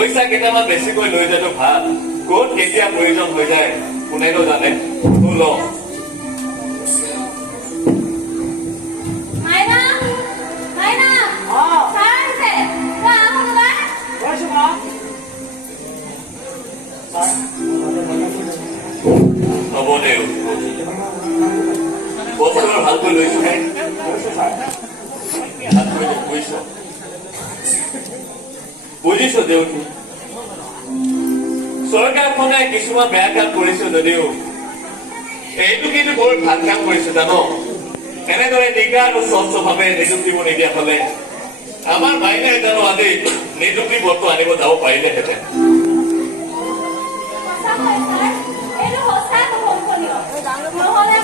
পইচা কেইটামান বেছিকৈ লৈ যোৱাটো ভাল। ক'ত কেতিয়া প্ৰয়োজন হৈ যায় কোনেনো জানে। ল হ'ব দে বছৰ ভালকৈ লৈছোহে বুজিছো দেউতি চৰকাৰখনে কিছুমান বেয়া কাম কৰিছে যদিও এইটো কিন্তু বৰ ভাল কাম কৰিছে জানো। এনেদৰে নিকা আৰু স্বচ্ছভাৱে নিযুক্তিব নিদিয়া হলে আমাৰ মাইনাই জানো আজি নিযুক্তি পত্ৰ আনিব যাব পাৰিলেহেঁতেন। নহ'লে